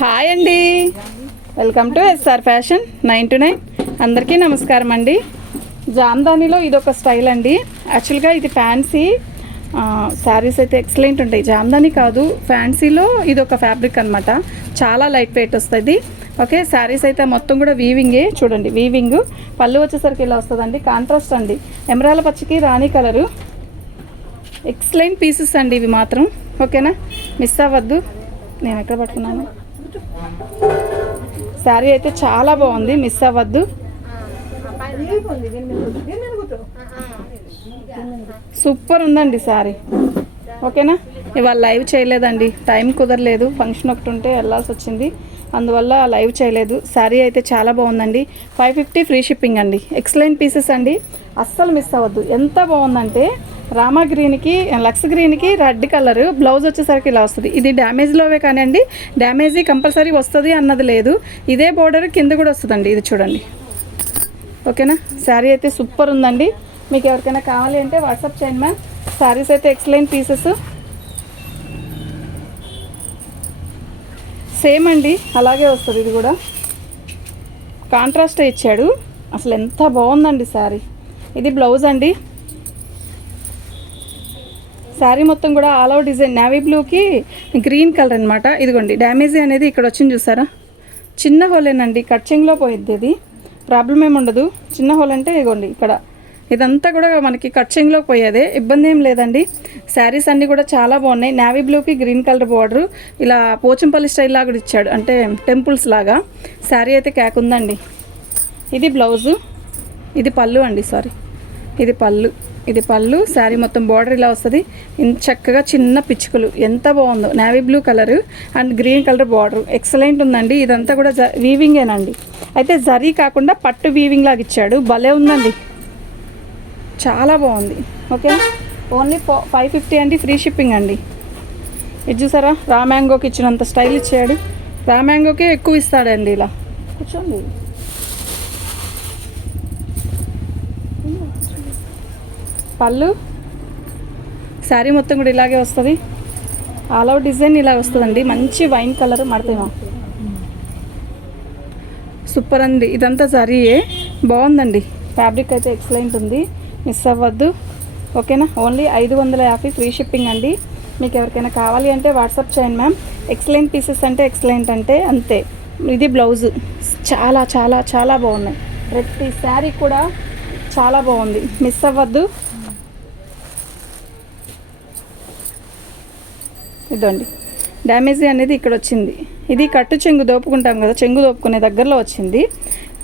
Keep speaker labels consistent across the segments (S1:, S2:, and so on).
S1: Hi అండి. Welcome to SR fashion nine to nine అందరికీ నమస్కారం అండి. జామ్దానిలో ఇది ఒక స్టైల్ అండి యాక్చువల్గా ఇది ఫ్యాన్సీ శారీస్ అయితే ఎక్సలెంట్ ఉంటాయి. జామ్దాని కాదు ఫ్యాన్సీలో ఇది ఒక ఫ్యాబ్రిక్ అనమాట చాలా లైట్ వెయిట్ వస్తుంది. ఓకే శారీస్ అయితే మొత్తం కూడా వీవింగే చూడండి వీవింగ్ పళ్ళు వచ్చేసరికి ఇలా వస్తుందండి. కాంట్రాస్ట్ అండి. ఎమరాల పచ్చికి రాణి కలరు ఎక్సలెంట్ పీసెస్ అండి ఇవి మాత్రం. ఓకేనా మిస్ అవ్వద్దు. నేను ఎక్కడ పట్టుకున్నాను? శారీ అయితే చాలా బాగుంది మిస్ అవ్వద్దు. సూపర్ ఉందండి శారీ. ఓకేనా? ఇవాళ లైవ్ చేయలేదండి టైం కుదరలేదు. ఫంక్షన్ ఒకటి ఉంటే వెళ్ళాల్సి వచ్చింది. అందువల్ల లైవ్ చేయలేదు. శారీ అయితే చాలా బాగుందండి. ఫైవ్ ఫిఫ్టీ ఫ్రీ షిప్పింగ్ అండి. ఎక్సలెంట్ పీసెస్ అండి. అస్సలు మిస్ అవ్వద్దు. ఎంత బాగుందంటే రామా గ్రీన్కి లక్స్ గ్రీన్కి రెడ్ కలర్. బ్లౌజ్ వచ్చేసరికి ఇలా వస్తుంది. ఇది డ్యామేజ్లోవే కానివ్వండి డ్యామేజీ కంపల్సరీ వస్తుంది అన్నది లేదు. ఇదే బోర్డర్ కింద కూడా వస్తుందండి ఇది చూడండి. ఓకేనా? శారీ అయితే సూపర్ ఉందండి. మీకు ఎవరికైనా కావాలి అంటే వాట్సాప్ చేయండి మ్యామ్. శారీస్ అయితే ఎక్సలెంట్ పీసెస్. సేమ్ అండి అలాగే వస్తుంది ఇది కూడా. కాంట్రాస్ట్ ఇచ్చాడు. అసలు ఎంత బాగుందండి శారీ. ఇది బ్లౌజ్ అండి. శారీ మొత్తం కూడా ఆల్ అవుట్ డిజైన్. నావీ బ్లూకి గ్రీన్ కలర్ అనమాట ఇదిగోండి డ్యామేజీ అనేది ఇక్కడ వచ్చింది చూసారా? చిన్న హోలేనండి కట్చింగ్లో పోయిద్ది ఇది. ప్రాబ్లం ఏమి ఉండదు. చిన్న హోల్ అంటే ఇదిగోండి ఇక్కడ. ఇదంతా కూడా మనకి కట్చింగ్లో పోయేదే. ఇబ్బంది ఏం లేదండి. శారీస్ అన్నీ కూడా చాలా బాగున్నాయి. నావీ బ్లూకి గ్రీన్ కలర్ బార్డర్ ఇలా పోచంపల్లి స్టైల్ లాగా కూడా ఇచ్చాడు. అంటే టెంపుల్స్ లాగా. శారీ అయితే క్యాక్ ఉందండి. ఇది బ్లౌజు ఇది పళ్ళు అండి సారీ ఇది పళ్ళు. ఇది పళ్ళు శారీ మొత్తం బార్డర్ ఇలా వస్తుంది. ఇంత చక్కగా చిన్న పిచ్చుకలు. ఎంత బాగుందో. Navy blue colour and green colour border excellent ఉందండి. ఇదంతా కూడా జ వీవింగేనండి అయితే జరీ కాకుండా పట్టు వీవింగ్ లాగా ఇచ్చాడు. భలే ఉందండి. చాలా బాగుంది. ఓకే? ఓన్లీ ఫైవ్ ఫిఫ్టీ అండి. ఫ్రీ షిప్పింగ్ అండి. ఇది చూసారా? రా మ్యాంగోకి ఇచ్చినంత స్టైల్ ఇచ్చాడు. రా మ్యాంగోకే ఎక్కువ ఇస్తాడండి ఇలా. కూర్చోండి. పళ్ళు. శారీ మొత్తం కూడా ఇలాగే వస్తుంది. ఆల్ అవుట్ డిజైన్ ఇలా వస్తుందండి. మంచి వైన్ కలర్ మడతేమో సూపర్ అండి. ఇదంతా సరీయే బాగుందండి. ఫ్యాబ్రిక్ అయితే ఎక్సలెంట్ ఉంది. మిస్ అవ్వద్దు. ఓకేనా? ఓన్లీ ఐదు వందల యాభై ఫ్రీ షిప్పింగ్ అండి. మీకు ఎవరికైనా కావాలి అంటే వాట్సాప్ చేయండి మ్యామ్ ఎక్సలెంట్ పీసెస్ అంటే ఎక్సలెంట్ అంటే అంతే. ఇది బ్లౌజ్ చాలా చాలా చాలా బాగున్నాయి. ప్రతి శారీ కూడా చాలా బాగుంది. మిస్ అవ్వద్దు. ఇదండి. డ్యామేజీ అనేది ఇక్కడ వచ్చింది. ఇది కట్టు చెంగు దోపుకుంటాం కదా చెంగు దోపుకునే దగ్గరలో వచ్చింది.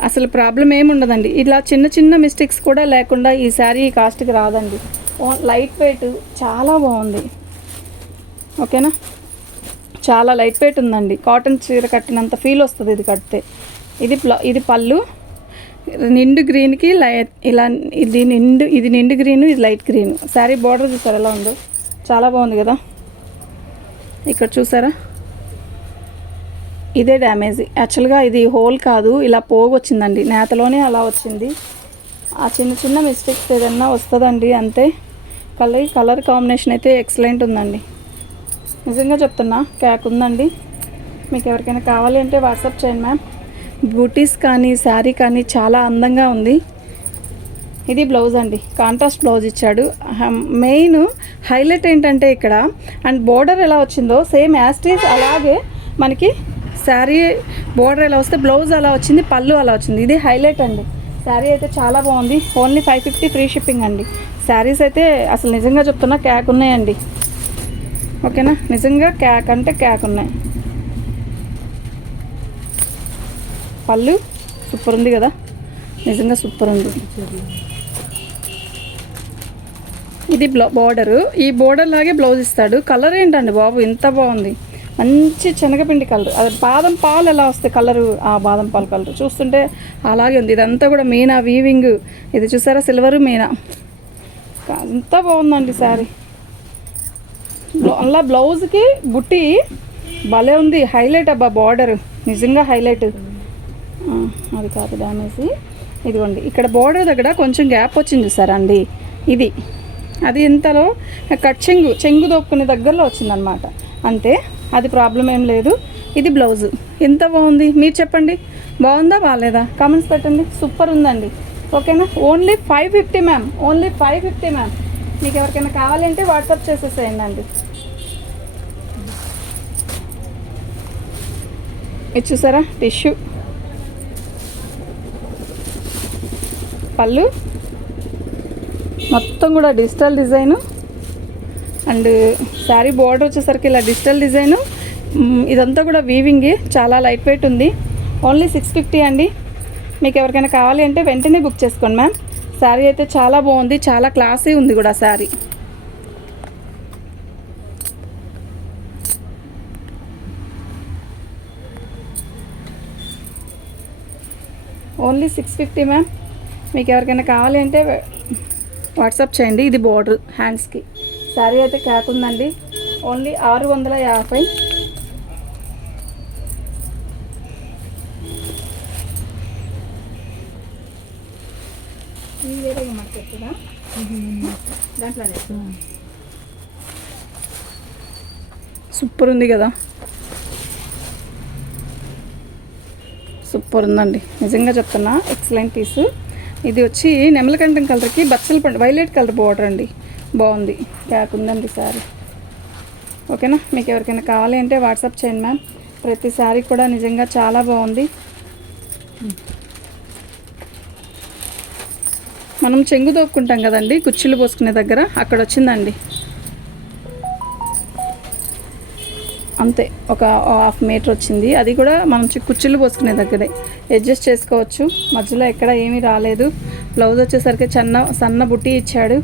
S1: అసలు ప్రాబ్లం ఏముండదండి ఇలా చిన్న చిన్న మిస్టేక్స్ కూడా లేకుండా ఈ శారీ ఈ కాస్ట్కి రాదండి. ఓ- లైట్ వెయిట్ చాలా బాగుంది. ఓకేనా? చాలా లైట్ వెయిట్ ఉందండి. కాటన్ చీర కట్టినంత ఫీల్ వస్తుంది ఇది కడితే. ఇది ఇది పళ్ళు. నిండు గ్రీన్కి లైట్ ఇలా ఇది నిండు ఇది నిండు గ్రీన్ ఇది లైట్ గ్రీన్. శారీ బార్డర్ చూసారు ఎలా ఉందో? చాలా బాగుంది కదా? ఇక్కడ చూసారా? ఇదే డ్యామేజ్. యాక్చువల్గా ఇది హోల్ కాదు ఇలా పోగు వచ్చిందండి నేతలోనే అలా వచ్చింది. ఆ చిన్న చిన్న మిస్టేక్స్ ఏదన్నా వస్తుందండి అంతే కలర్ కలర్ కాంబినేషన్ అయితే ఎక్సలెంట్ ఉందండి. నిజంగా చెప్తున్నా క్యాక్ ఉందండి. మీకు ఎవరికైనా కావాలి అంటే వాట్సాప్ చేయండి మ్యామ్. బూటీస్ కానీ శారీ కానీ చాలా అందంగా ఉంది. ఇది బ్లౌజ్ అండి. కాంట్రాస్ట్ బ్లౌజ్ ఇచ్చాడు. మెయిన్ హైలైట్ ఏంటంటే ఇక్కడ అండ్ బోర్డర్ ఎలా వచ్చిందో సేమ్ యాస్టీస్ అలాగే మనకి శారీ బోర్డర్ ఎలా వస్తే బ్లౌజ్ అలా వచ్చింది పళ్ళు అలా వచ్చింది. ఇది హైలైట్ అండి. శారీ అయితే చాలా బాగుంది. Only five fifty free shipping అండి. శారీస్ అయితే అసలు నిజంగా చెప్తున్నా క్యాక్ ఉన్నాయండి. ఓకేనా? నిజంగా క్యాక్ అంటే క్యాక్ ఉన్నాయి. పళ్ళు సూపర్ ఉంది కదా? నిజంగా సూపర్ ఉంది. ఇది బ్లౌ బార్డరు ఈ బోర్డర్ లాగే బ్లౌజ్ ఇస్తాడు. కలర్ ఏంటండి బాబు? ఎంత బాగుంది. మంచి శనగపిండి కలర్ అది బాదం పాలు ఎలా వస్తాయి? కలరు ఆ బాదం పాలు కలర్ చూస్తుంటే అలాగే ఉంది. ఇదంతా కూడా మీనా వీవింగ్ ఇది చూసారా? సిల్వరు మీనా. ఎంత బాగుందండి శారీ. అలా బ్లౌజ్కి బుట్టి భలే ఉంది. హైలైట్ అబ్బా బార్డర్ నిజంగా హైలైట్ అది కాదు డ్యామేజ్ ఇదిగోండి. ఇక్కడ బోర్డర్ దగ్గర కొంచెం గ్యాప్ వచ్చింది చూసారా అండి. ఇది. అది ఇంతలో కట్ చెంగు చెంగు దోపుకునే దగ్గరలో వచ్చిందనమాట అంతే అది ప్రాబ్లం ఏం లేదు. ఇది బ్లౌజ్. ఎంత బాగుంది? మీరు చెప్పండి. బాగుందా? బాగాలేదా? కామెంట్స్ పెట్టండి. సూపర్ ఉందండి. ఓకేనా? Only five fifty ma'am only five fifty ma'am మీకు ఎవరికైనా కావాలంటే వాట్సాప్ చేసేసేయండి అండి ఇది చూసారా? టిష్యూ పళ్ళు. మొత్తం కూడా digital design. And sari border వచ్చేసరికి ఇలా డిజిటల్ డిజైను. ఇదంతా కూడా వీవింగ్ చాలా లైట్ వెయిట్ ఉంది. ఓన్లీ సిక్స్ ఫిఫ్టీ అండి. మీకు ఎవరికైనా కావాలి అంటే వెంటనే బుక్ చేసుకోండి మ్యామ్ శారీ అయితే చాలా బాగుంది చాలా క్లాసీ ఉంది కూడా sari. Only six fifty ma'am మీకు ఎవరికైనా కావాలి అంటే వాట్సాప్ చేయండి ఇది బోర్డర్ హ్యాండ్స్కి. శారీ అయితే క్యాక్ ఉందండి. ఓన్లీ ఆరు వందల యాభై. సూపర్ ఉంది కదా. సూపర్ ఉందండి. నిజంగా చెప్తున్నా ఎక్సలెంట్ పీస్. ఇది వచ్చి నెమలకంఠం కలర్కి బచ్చల పండు వైలెట్ కలర్ బోర్డర్ అండి. బాగుంది. ప్యాక్ ఉందండి సారీ. ఓకేనా? మీకు ఎవరికైనా కావాలి అంటే వాట్సాప్ చేయండి మ్యామ్ ప్రతి సారీ కూడా నిజంగా చాలా బాగుంది. మనం చెంగు తోపుకుంటాం కదండి కుర్చీలు పోసుకునే దగ్గర అక్కడ వచ్చిందండి. అంతే ఒక హాఫ్ మీటర్ వచ్చింది. అది కూడా మనం కుచ్చులు పోసుకునే దగ్గరే. అడ్జస్ట్ చేసుకోవచ్చు. మధ్యలో ఎక్కడ ఏమీ రాలేదు. బ్లౌజ్ వచ్చేసరికి చిన్న సన్న బుట్టి ఇచ్చాడు.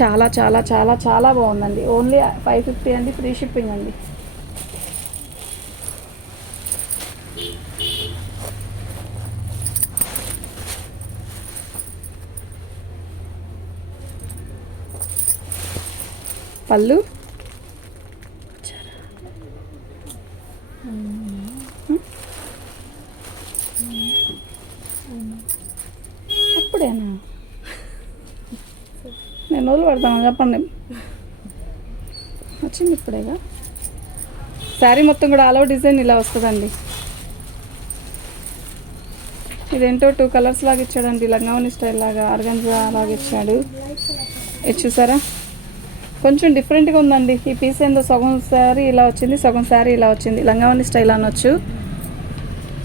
S1: చాలా చాలా చాలా చాలా బాగుందండి. ఓన్లీ ఫైవ్ ఫిఫ్టీ అండి ఫ్రీ షిప్పింగ్ అండి. పళ్ళు నేను రోజులు పడతాను చెప్పండి. వచ్చింది ఇప్పుడేగా? శారీ మొత్తం కూడా ఆల్ ఓవర్ డిజైన్ ఇలా వస్తుందండి. ఇదేంటో టూ కలర్స్ లాగా ఇచ్చాడండి. లంగావని స్టైల్ లాగా ఆర్గంజా లాగా ఇచ్చాడు. ఇది చూసారా? కొంచెం డిఫరెంట్గా ఉందండి. ఈ పీస్ ఏందో సగం శారీ ఇలా వచ్చింది సగం శారీ ఇలా వచ్చింది. లంగావని స్టైల్ అనొచ్చు.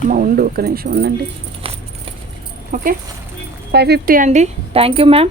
S1: మా ఉండు ఒక నిమిషం ఉందండి ఓకే? ఫైవ్ ఫిఫ్టీ అండి. Thank you ma'am